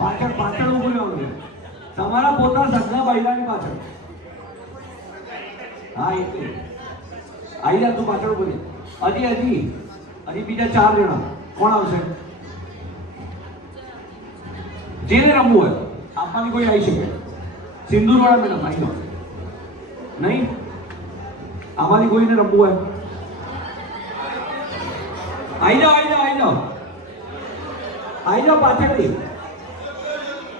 પાછળ પાછળ ઊભું રહેવાનું છે. તમારા પોતાના સગના બૈરાની પાછળ. હા એટલે આવી જા તું પાછળ ઊભું રહે. હજી બીજા 4 જણા કોણ આવશે? જેને રમવું હોય આપવાની કોઈ આવી શકે. સિંદૂરવાળા મેડમ આવી જાઓ. નહીં આમાંથી કોઈને રમવું હોય આવી જાઓ પાછળથી.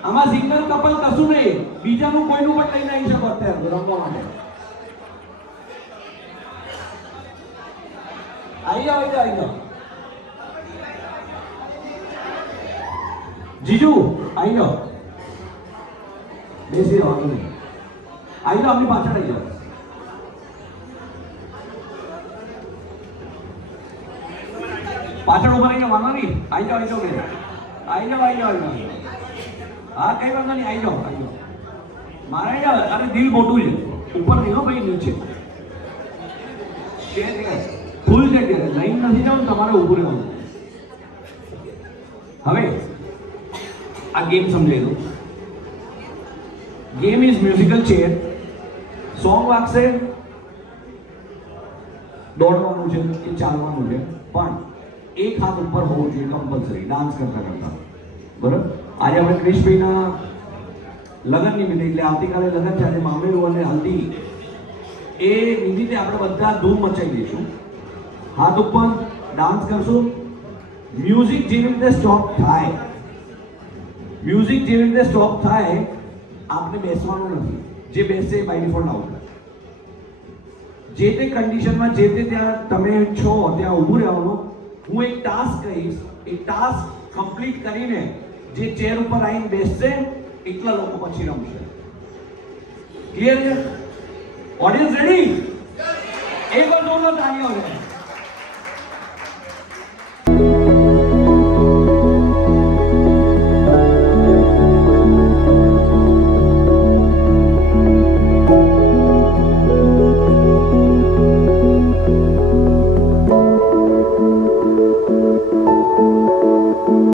આમાં સિંગલ કપલ કશું નહીં, બીજાનું કોઈનું પણ લઈને આવી શકો અત્યારે રમવા માટે. આવી જાઓ. જીજુ આવી જાઓ. બેસી રહો. આવી જાઓ આપની પાછળ આવી જાઓ. પાછળ ઉભા રહીને વાંધો નહીં. આવી જાઓ હા કઈ વાંધો નહીં. આવી જાઓ. મારે અરે દિલ મોટું છે, ઉપર નહીં હો ભાઈ, નીચે ફૂલ જગ્યા લાઈન નથી જવાનું, તમારે ઊભું રહેવાનું. હવે આ ગેમ સમજાવી દો. Game is musical chair. Song વાગશે, દોડવાનું છે કે ચાલવાનું છે, પણ એક હાથ ઉપર હોવું જોઈએ કમ્પલસરી ડાન્સ કરતા. બરાબર? આજે આપણે ક્રિશભાઈના લગ્ન નિમિત્તે, એટલે આવતીકાલે લગ્ન છે, આજે મામેરું અને હલ્દી, એ નિમિત્તે આપણે બધા ધૂમ મચાવી દઈશું. હાથ ઉપર ડાન્સ કરશું. મ્યુઝિક જેવી રીતે સ્ટોપ થાય આપણે બેસવાનું નથી. જે બેસે બાય ડિફોલ્ટ આઉટ. જે તે કન્ડિશનમાં જે તે ત્યાં તમે છો ત્યાં ઊભું રહેવાનું. હું એક ટાસ્ક કહીશ, એ ટાસ્ક કમ્પ્લીટ કરીને જે ચેર ઉપર આવીને બેસશે એટલા લોકો પછી રમશે. ક્લિયર છે? Audience ready? એક વાર જોરદાર તાળીઓ.